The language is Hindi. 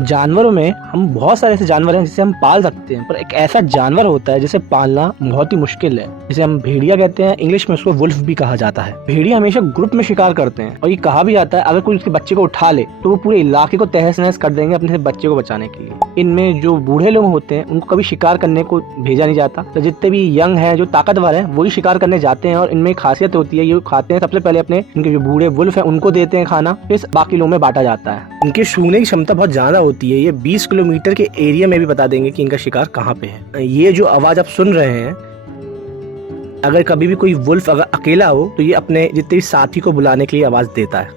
जानवरों में हम बहुत सारे ऐसे जानवर हैं जिसे हम पाल सकते हैं, पर एक ऐसा जानवर होता है जिसे पालना बहुत ही मुश्किल है, जिसे हम भेड़िया कहते हैं। इंग्लिश में उसको वुल्फ भी कहा जाता है। भेड़िया हमेशा ग्रुप में शिकार करते हैं और ये कहा भी जाता है अगर कोई उसके बच्चे को उठा ले तो वो पूरे इलाके को तहस नहस कर देंगे अपने बच्चे को बचाने के लिए। इनमें जो बूढ़े लोग होते हैं उनको कभी शिकार करने को भेजा नहीं जाता, तो जितने भी यंग हैं जो ताकतवर हैं वही शिकार करने जाते हैं। और इनमें खासियत होती है ये खाते हैं सबसे पहले अपने इनके जो बूढ़े वुल्फ हैं उनको देते हैं खाना, फिर बाकी लोगों में बांटा जाता है। इनके सूंघने की क्षमता बहुत ज्यादा होती है। ये 20 किलोमीटर के एरिया में भी बता देंगे कि इनका शिकार कहाँ पे है। ये जो आवाज आप सुन रहे हैं, अगर कभी भी कोई वुल्फ अगर अकेला हो तो ये अपने जितने भी साथी को बुलाने के लिए आवाज देता है।